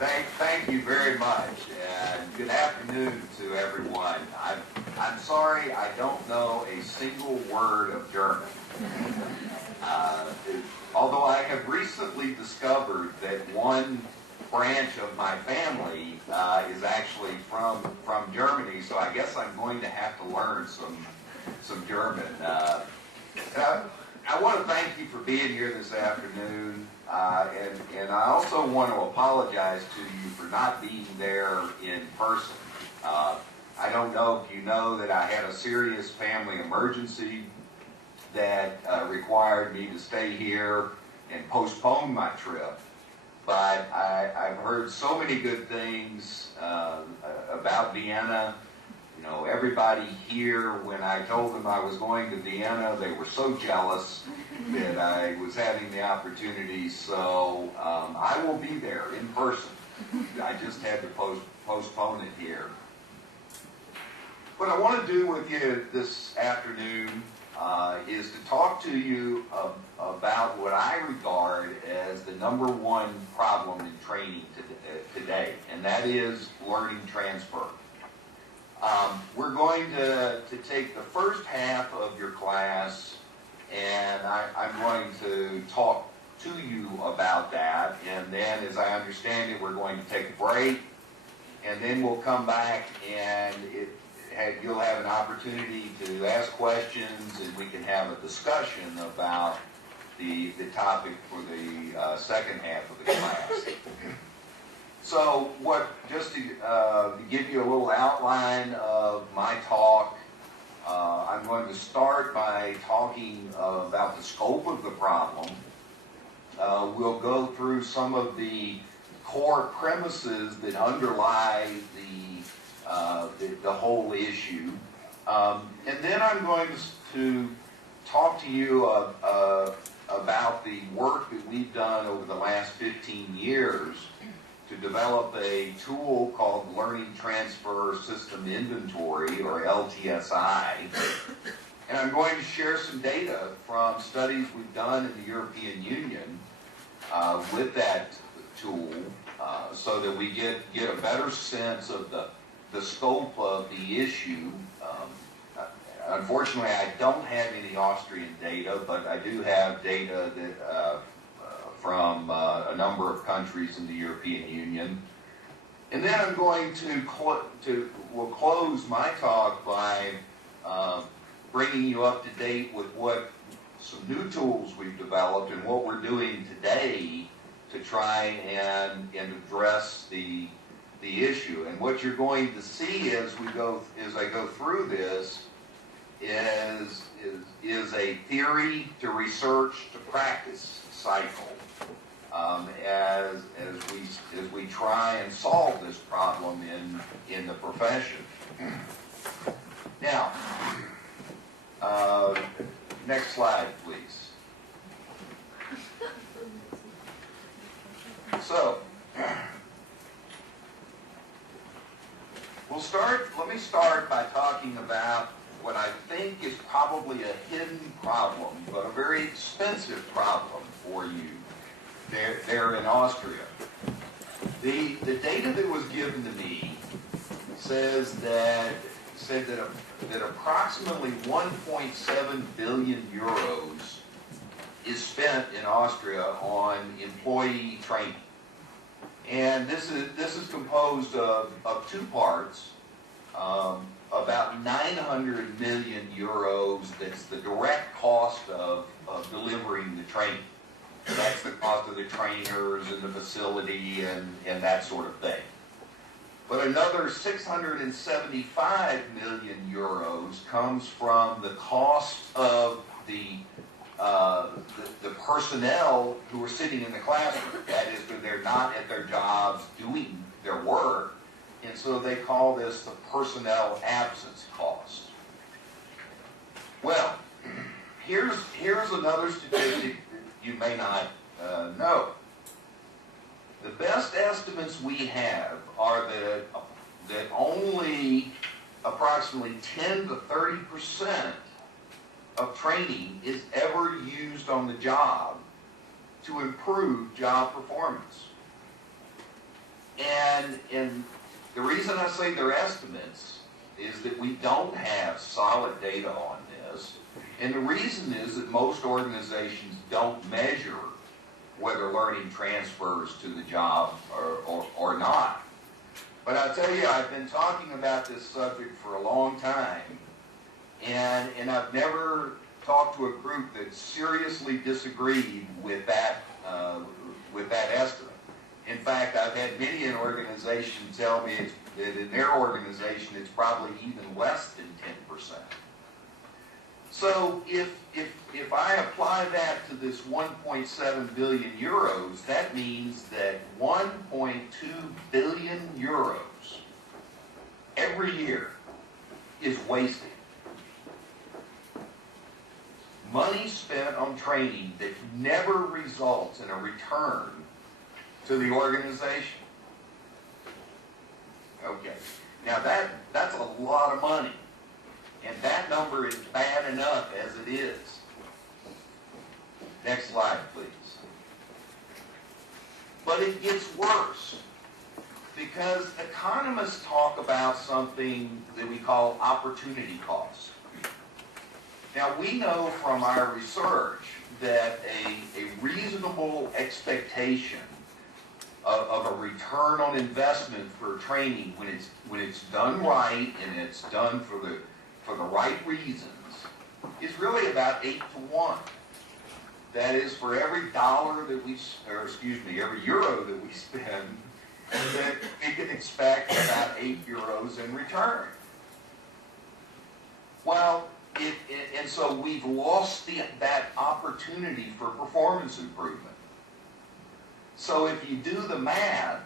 Thank you very much, and good afternoon to everyone. I'm sorry I don't know a single word of German. Although I have recently discovered that one branch of my family is actually from Germany, so I guess I'm going to have to learn some German. I want to thank you for being here this afternoon, and I also want to apologize to you for not being there in person. I don't know if you know that I had a serious family emergency that required me to stay here and postpone my trip. But I've heard so many good things about Vienna. You know, everybody here, when I told them I was going to Vienna, they were so jealous that I was having the opportunity. So I will be there in person. I just had to postpone it here. What I want to do with you this afternoon is to talk to you about what I regard as the #1 problem in training today, and that is learning transfer. We're going to take the first half of your class, and I'm going to talk to you about that, and then, as I understand it, we're going to take a break, and then we'll come back and you'll have an opportunity to ask questions, and we can have a discussion about the topic for the second half of the class. So, just to give you a little outline of my talk, I'm going to start by talking about the scope of the problem. We'll go through some of the core premises that underlie the whole issue. And then I'm going to talk to you about the work that we've done over the last 15 years to develop a tool called Learning Transfer System Inventory, or LTSI. And I'm going to share some data from studies we've done in the European Union with that tool so that we get a better sense of the scope of the issue. Unfortunately, I don't have any Austrian data, but I do have data that from a number of countries in the European Union. And then I'm going we'll close my talk by bringing you up to date with some new tools we've developed and what we're doing today to try and address the issue. And what you're going to see as I go through this is a theory to research to practice cycle as we try and solve this problem in the profession. Now, next slide, please. So, let me start by talking about what I think is probably a hidden problem, but a very expensive problem for you there in Austria. The data that was given to me said that approximately 1.7 billion euros is spent in Austria on employee training. And this is composed of two parts. About 900 million euros, that's the direct cost of delivering the training. That's the cost of the trainers and the facility and that sort of thing. But another 675 million euros comes from the cost of the personnel who are sitting in the classroom. That is, when they're not at their jobs doing their work, and so they call this the personnel absence cost. Well, here's another statistic that you may not know. The best estimates we have are that only approximately 10 to 30% of training is ever used on the job to improve job performance. And the reason I say they're estimates is that we don't have solid data on this. And the reason is that most organizations don't measure whether learning transfers to the job or not. But I'll tell you, I've been talking about this subject for a long time, and I've never talked to a group that seriously disagreed with that estimate. In fact, I've had many an organization tell me that in their organization it's probably even less than 10%. So if I apply that to this 1.7 billion euros, that means that 1.2 billion euros every year is wasted. Money spent on training that never results in a return to the organization. Okay, now that's a lot of money. And that number is bad enough as it is. Next slide, please. But it gets worse, because economists talk about something that we call opportunity cost. Now, we know from our research that a reasonable expectation of a return on investment for training, when it's done right and it's done for the right reasons, is really about 8 to 1. That is, for every dollar that every euro that we spend, that we can expect about 8 euros in return. Well, and so we've lost that opportunity for performance improvement. So if you do the math,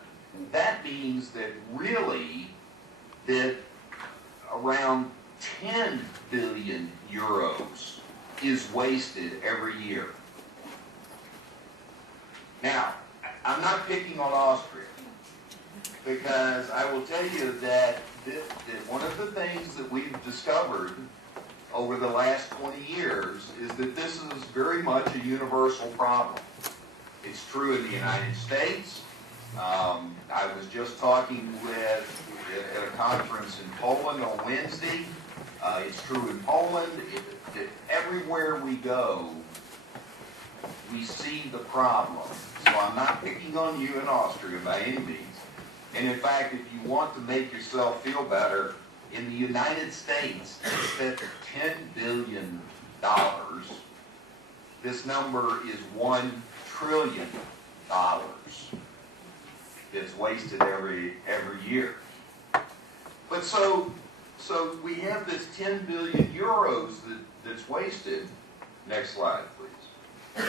that means that really that around 10 billion euros is wasted every year. Now, I'm not picking on Austria, because I will tell you that one of the things that we've discovered over the last 20 years is that this is very much a universal problem. It's true in the United States. I was just talking at a conference in Poland on Wednesday. It's true in Poland. Everywhere we go, we see the problem. So I'm not picking on you in Austria by any means. And in fact, if you want to make yourself feel better, in the United States, they spent $10 billion. This number is $1 trillion that's wasted every year. But so we have this 10 billion euros that's wasted. Next slide, please.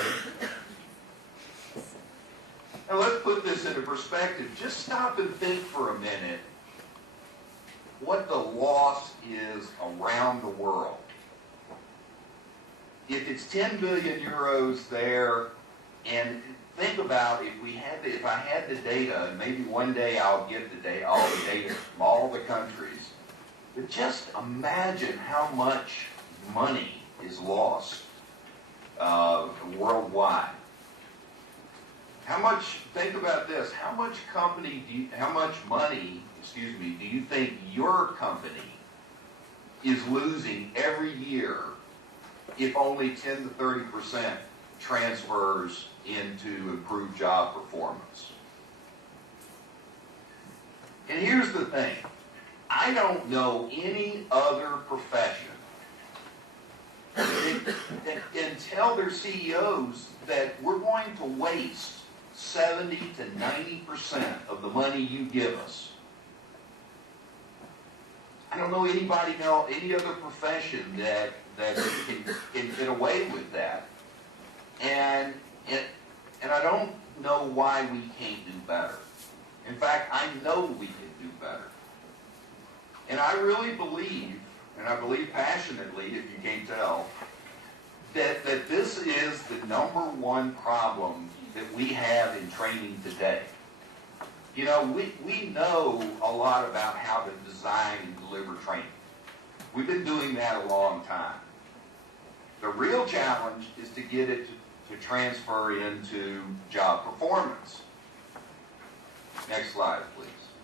Now let's put this into perspective. Just stop and think for a minute what the loss is around the world. If it's 10 billion euros there, and think about if I had the data, and maybe one day I'll get all the data from all the countries, but just imagine how much money is lost worldwide. Think about this, how much money do you think your company is losing every year if only 10 to 30% transfers into improved job performance? And here's the thing, I don't know any other profession that can tell their CEOs that we're going to waste 70 to 90% of the money you give us. I don't know any other profession that can get away with that. And I don't know why we can't do better. In fact, I know we can do better. And I really believe, and I believe passionately, if you can't tell, that this is the number one problem that we have in training today. You know, we know a lot about how to design and deliver training. We've been doing that a long time. The real challenge is to get it to transfer into job performance. Next slide, please.